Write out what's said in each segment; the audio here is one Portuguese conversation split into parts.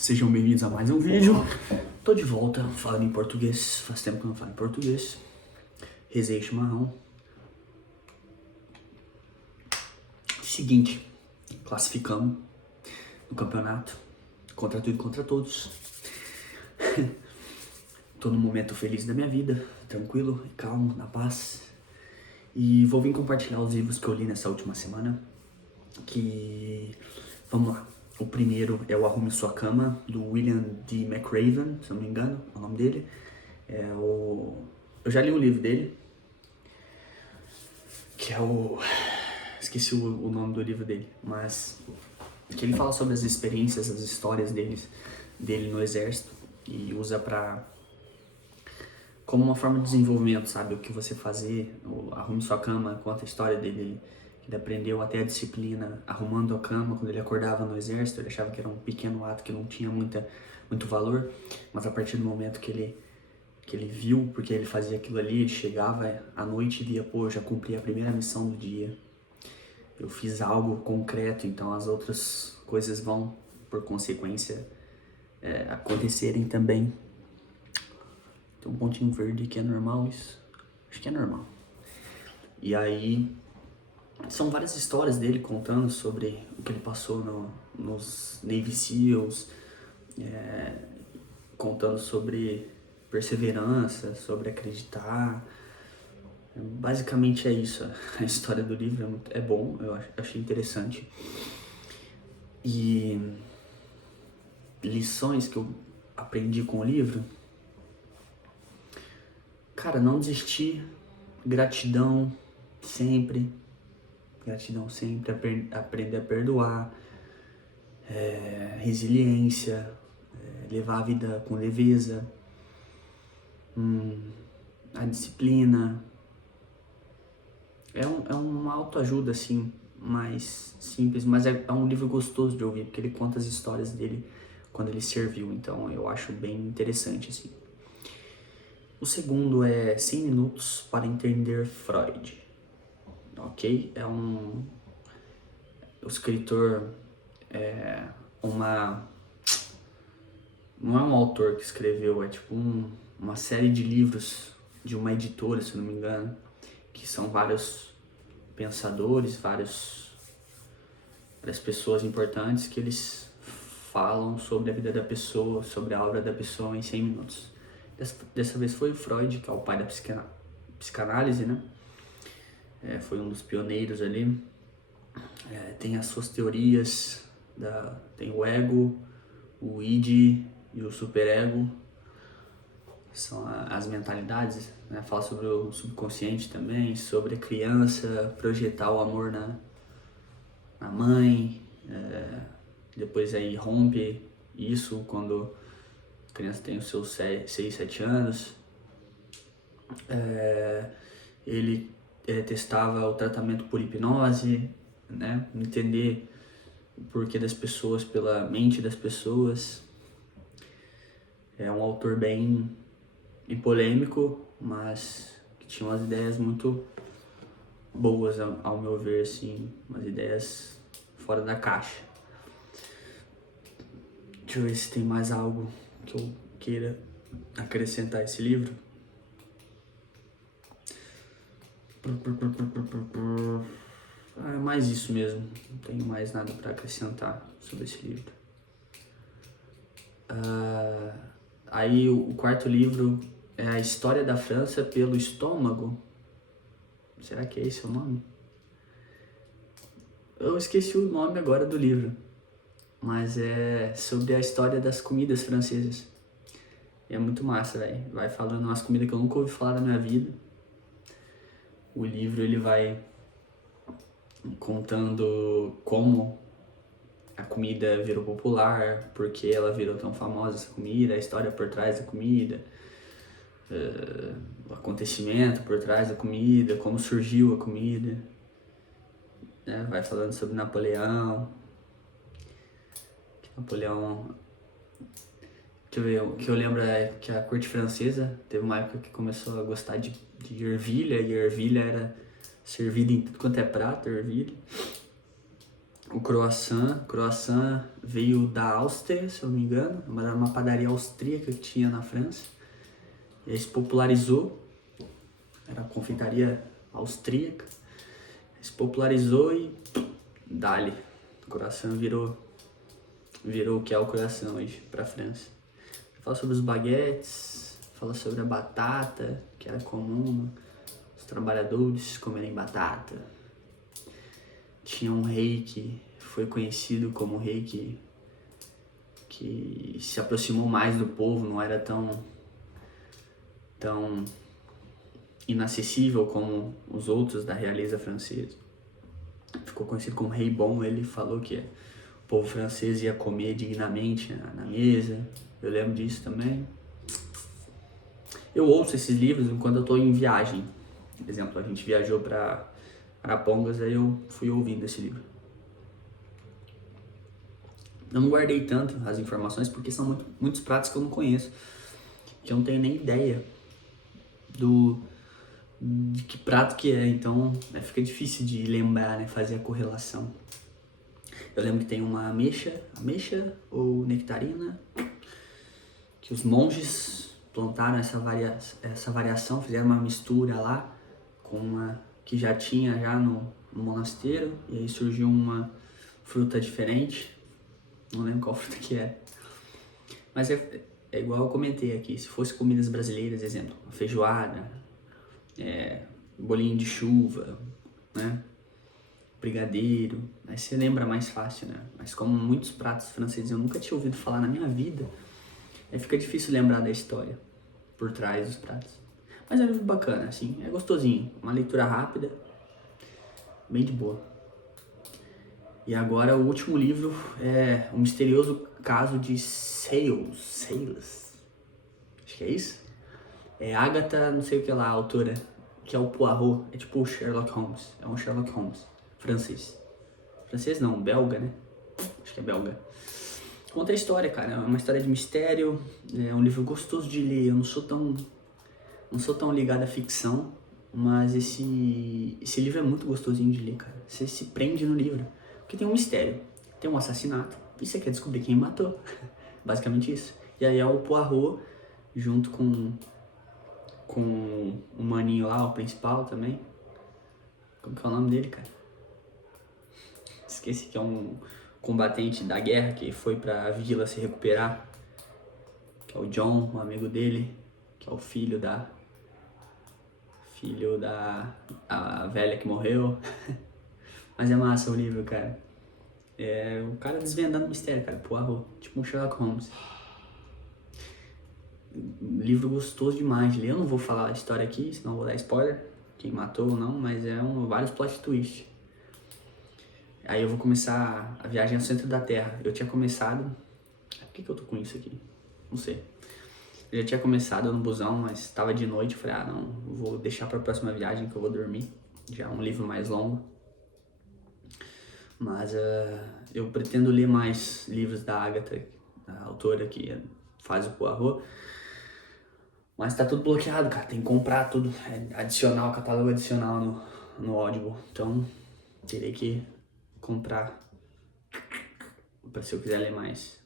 Sejam bem-vindos a mais um vídeo. Tô de volta falando em português. Faz tempo que eu não falo em português. Rezei chimarrão. Seguinte, classificamos no campeonato. Contra tudo e contra todos. Tô num momento feliz da minha vida. Tranquilo, calmo, na paz. E vou vir compartilhar os livros que eu li nessa última semana. Vamos lá. O primeiro é o Arrume Sua Cama, do William D. McRaven, se eu não me engano, é o nome dele. Eu já li o livro dele, que é o... Esqueci o nome do livro dele, mas... que ele fala sobre as experiências, as histórias dele no exército, e usa como uma forma de desenvolvimento, sabe? O que você fazer, Arrume Sua Cama, conta a história dele. Ele aprendeu até a disciplina arrumando a cama quando ele acordava no exército. Ele achava que era um pequeno ato que não tinha muito valor, mas a partir do momento que ele viu porque ele fazia aquilo ali, ele chegava à noite e via, pô, eu já cumpri a primeira missão do dia, eu fiz algo concreto, então as outras coisas vão, por consequência, acontecerem também. Tem um pontinho verde que é normal isso? Acho que é normal. E aí... são várias histórias dele contando sobre o que ele passou nos Navy SEALs, contando sobre perseverança, sobre acreditar. Basicamente é isso. A história do livro é bom, eu achei interessante. E lições que eu aprendi com o livro. Cara, não desistir, gratidão sempre, aprender a perdoar, resiliência, levar a vida com leveza, a disciplina. É uma autoajuda, assim, mais simples, mas é um livro gostoso de ouvir, porque ele conta as histórias dele quando ele serviu, então eu acho bem interessante, assim. O segundo é 100 Minutos para Entender Freud. Ok? O escritor não é um autor que escreveu, é tipo uma série de livros de uma editora, se eu não me engano, que são vários pensadores, várias pessoas importantes que eles falam sobre a vida da pessoa, sobre a obra da pessoa em 100 minutos. Dessa vez foi o Freud, que é o pai da psicanálise, né? Foi um dos pioneiros ali. Tem as suas teorias, tem o ego, o id e o superego, são as mentalidades, né? Fala sobre o subconsciente também, sobre a criança projetar o amor na mãe, depois aí rompe isso quando a criança tem os seus 6, 7 anos. Ele testava o tratamento por hipnose, né? Entender o porquê das pessoas pela mente das pessoas. É um autor bem polêmico, mas que tinha umas ideias muito boas, ao meu ver, assim, umas ideias fora da caixa. Deixa eu ver se tem mais algo que eu queira acrescentar a esse livro. É mais isso mesmo, não tenho mais nada para acrescentar sobre esse livro. Aí o quarto livro é A História da França pelo Estômago. Será que é esse o nome? Eu esqueci o nome agora do livro, mas é sobre a história das comidas francesas. E é muito massa, velho. Vai falando umas comidas que eu nunca ouvi falar na minha vida. O livro ele vai contando como a comida virou popular, porque ela virou tão famosa, essa comida, a história por trás da comida, o acontecimento por trás da comida, como surgiu a comida, né? Vai falando sobre Napoleão. Deixa eu ver, o que eu lembro é que a corte francesa teve uma época que começou a gostar de ervilha, e ervilha era servida em tudo quanto é prato, ervilha. O croissant veio da Áustria, se eu não me engano, era uma padaria austríaca que tinha na França. E aí se popularizou, era uma confeitaria austríaca, se popularizou e dali, o croissant virou o que é o croissant hoje pra França. Fala sobre os baguetes, fala sobre a batata, que era comum os trabalhadores comerem batata. Tinha um rei que foi conhecido como o rei que se aproximou mais do povo, não era tão inacessível como os outros da realeza francesa. Ficou conhecido como Rei Bom. Ele falou que o povo francês ia comer dignamente na mesa. Eu lembro disso também. Eu ouço esses livros quando eu estou em viagem. Por exemplo, a gente viajou para Arapongas, aí eu fui ouvindo esse livro. Eu não guardei tanto as informações porque são muitos pratos que eu não conheço, que eu não tenho nem ideia de que prato que é, então fica difícil de lembrar, né, fazer a correlação. Eu lembro que tem uma ameixa ou nectarina, que os monges plantaram essa variação, fizeram uma mistura lá com uma que já tinha já no monasteiro, e aí surgiu uma fruta diferente, não lembro qual fruta que é. Mas é igual eu comentei aqui, se fosse comidas brasileiras, exemplo, feijoada, bolinho de chuva, né, brigadeiro, aí você lembra mais fácil, né? Mas como muitos pratos franceses eu nunca tinha ouvido falar na minha vida, aí fica difícil lembrar da história por trás dos pratos. Mas é um livro bacana, assim, é gostosinho, uma leitura rápida, bem de boa. E agora o último livro é O Misterioso Caso de Sales. Acho que é isso? É Agatha, não sei o que lá, a autora, que é o Poirot, é tipo o Sherlock Holmes, é um Sherlock Holmes francês. Francês não, belga, né? Acho que é belga. Conta a história, cara, é uma história de mistério, é um livro gostoso de ler. Eu não sou tão ligado à ficção, mas esse livro é muito gostosinho de ler, cara. Você se prende no livro, porque tem um mistério, tem um assassinato, e você quer descobrir quem matou. Basicamente isso. E aí é o Poirot, junto com o maninho lá, o principal também. Como que é o nome dele, cara? Esqueci, que é um combatente da guerra que foi pra vila se recuperar. Que é o John, um amigo dele, que é o filho da a velha que morreu. Mas é massa o livro, cara. É o cara desvendando o mistério, cara. Poirot, tipo um Sherlock Holmes. Livro gostoso demais de ler. Eu não vou falar a história aqui, senão vou dar spoiler, quem matou ou não, mas vários plot twists. Aí eu vou começar a viagem ao centro da Terra. Eu tinha começado... Por que eu tô com isso aqui? Não sei. Eu já tinha começado no busão, mas tava de noite. Eu falei, não, vou deixar pra próxima viagem que eu vou dormir. Já é um livro mais longo. Mas eu pretendo ler mais livros da Agatha, a autora que faz o Poirot. Mas tá tudo bloqueado, cara. Tem que comprar tudo. É adicional, catálogo adicional no Audible. Então, terei que comprar pra se eu quiser ler mais.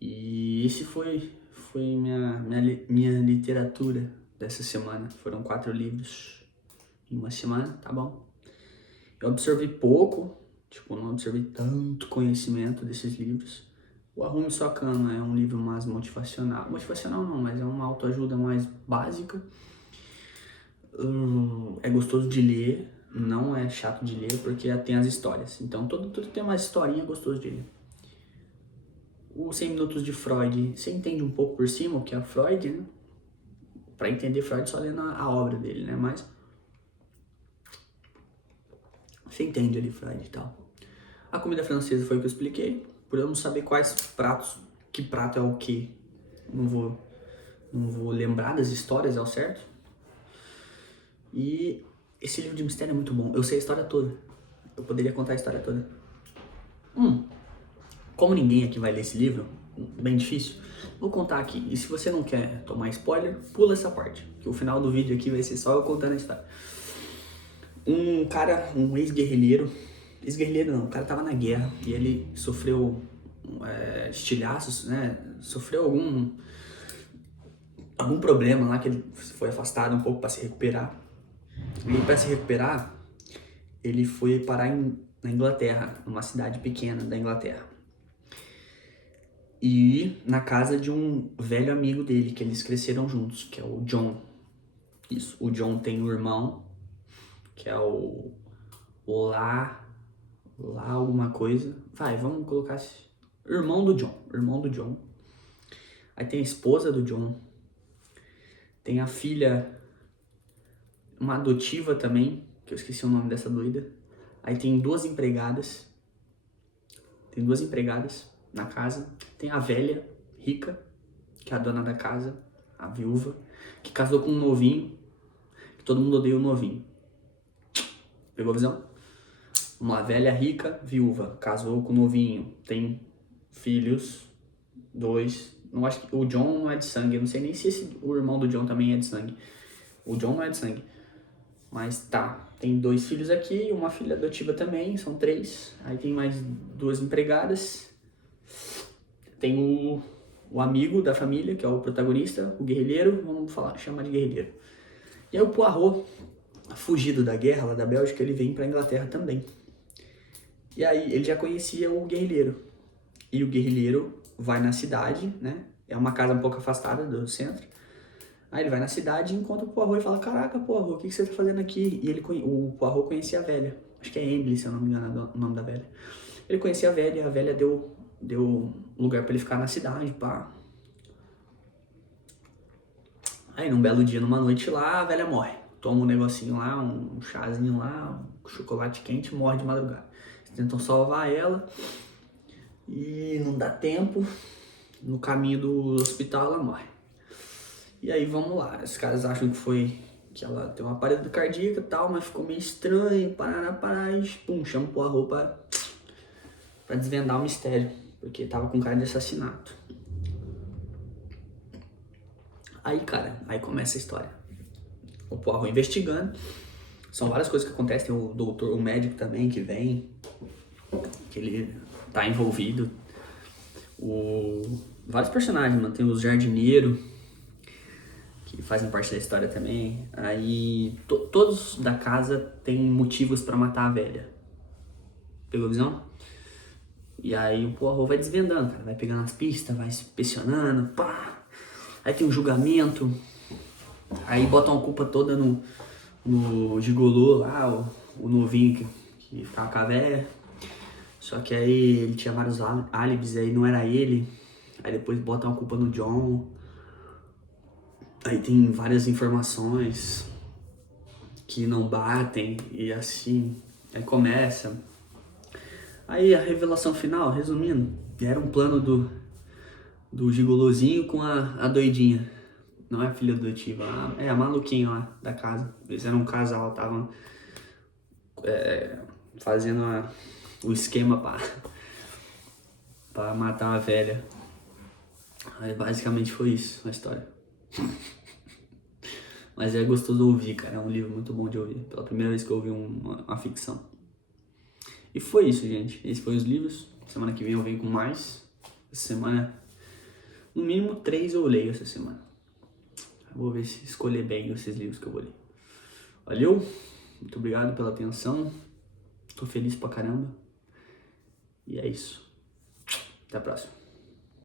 E esse foi minha literatura dessa semana. Foram 4 livros em uma semana, tá bom? Eu absorvi pouco, não absorvi tanto conhecimento desses livros. O Arrume Sua Cama é um livro mais motivacional. Motivacional não, mas é uma autoajuda mais básica. É gostoso de ler, não é chato de ler, porque tem as histórias. Então tudo tem uma historinha gostoso de ler. O 100 Minutos de Freud, você entende um pouco por cima o que é Freud, né? Pra entender Freud só lendo a obra dele, né? Mas você entende ali Freud e tal. A comida francesa foi o que eu expliquei. Por eu não saber quais pratos, que prato é o que, não vou lembrar das histórias ao certo. E esse livro de mistério é muito bom. Eu sei a história toda. Eu poderia contar a história toda. Como ninguém aqui vai ler esse livro, bem difícil, vou contar aqui. E se você não quer tomar spoiler, pula essa parte, que o final do vídeo aqui vai ser só eu contando a história. Um cara, um ex-guerrilheiro, Ex-guerrilheiro não, o cara tava na guerra e ele sofreu estilhaços, né? Sofreu algum problema lá que ele foi afastado um pouco para se recuperar. E para se recuperar, ele foi parar na Inglaterra, numa cidade pequena da Inglaterra. E na casa de um velho amigo dele, que eles cresceram juntos, que é o John. Isso, o John tem um irmão, que é o lá alguma coisa. Vai, vamos colocar assim. Irmão do John. Aí tem a esposa do John. Tem a filha, uma adotiva também, que eu esqueci o nome dessa doida. Aí tem duas empregadas. Tem duas empregadas na casa. Tem a velha, rica, que é a dona da casa, a viúva, que casou com um novinho, que todo mundo odeia o novinho. Pegou a visão? Uma velha rica, viúva, casou com o novinho, tem filhos, 2. Não acho que o John não é de sangue, eu não sei nem se o irmão do John também é de sangue. O John não é de sangue. Mas tá, tem 2 filhos aqui, uma filha adotiva também, são 3. Aí tem mais 2 empregadas. Tem o amigo da família, que é o protagonista, o guerrilheiro, vamos chamar de guerrilheiro. E aí o Poirot, fugido da guerra lá da Bélgica, ele vem pra Inglaterra também. E aí ele já conhecia o guerrilheiro. E o guerrilheiro vai na cidade, né? É uma casa um pouco afastada do centro. Aí ele vai na cidade e encontra o Poirot e fala: caraca, Poirot, o que você tá fazendo aqui? E o Poirot conhecia a velha. Acho que é Emily, se eu não me engano, o nome da velha. Ele conhecia a velha e a velha deu lugar pra ele ficar na cidade, pá. Aí num belo dia, numa noite lá, a velha morre. Toma um negocinho lá, um chazinho lá, um chocolate quente e morre de madrugada. Eles tentam salvar ela e não dá tempo. No caminho do hospital ela morre. E aí vamos lá, os caras acham que ela tem uma parada cardíaca e tal, mas ficou meio estranho, parará, e pum, chama o Poirot pra desvendar o mistério, porque tava com cara de assassinato. Aí, cara, aí começa a história. O Poirot investigando, são várias coisas que acontecem, tem o doutor, o médico também que vem, que ele tá envolvido. Vários personagens, mano, tem os jardineiros, que fazem parte da história também. Aí todos da casa têm motivos pra matar a velha. Pegou a visão? E aí o Poirot vai desvendando, cara. Vai pegando as pistas, vai inspecionando, pá. Aí tem um julgamento. Aí botam a culpa toda no gigolô lá, o novinho que ficava com a velha. Só que aí ele tinha vários álibis, aí não era ele. Aí depois botam a culpa no John. Aí tem várias informações que não batem e assim, aí começa. Aí a revelação final, resumindo, era um plano do gigolozinho com a doidinha. Não é a filha adotiva, é a maluquinha lá da casa. Eles eram um casal, estavam fazendo o esquema pra matar a velha. Aí basicamente foi isso a história. Mas é gostoso ouvir, cara. É um livro muito bom de ouvir. Pela primeira vez que eu ouvi uma ficção. E foi isso, gente. Esses foram os livros. Semana que vem eu venho com mais. Essa semana, no mínimo 3 eu leio essa semana. Eu vou ver se escolher bem esses livros que eu vou ler. Valeu. Muito obrigado pela atenção. Tô feliz pra caramba. E é isso. Até a próxima.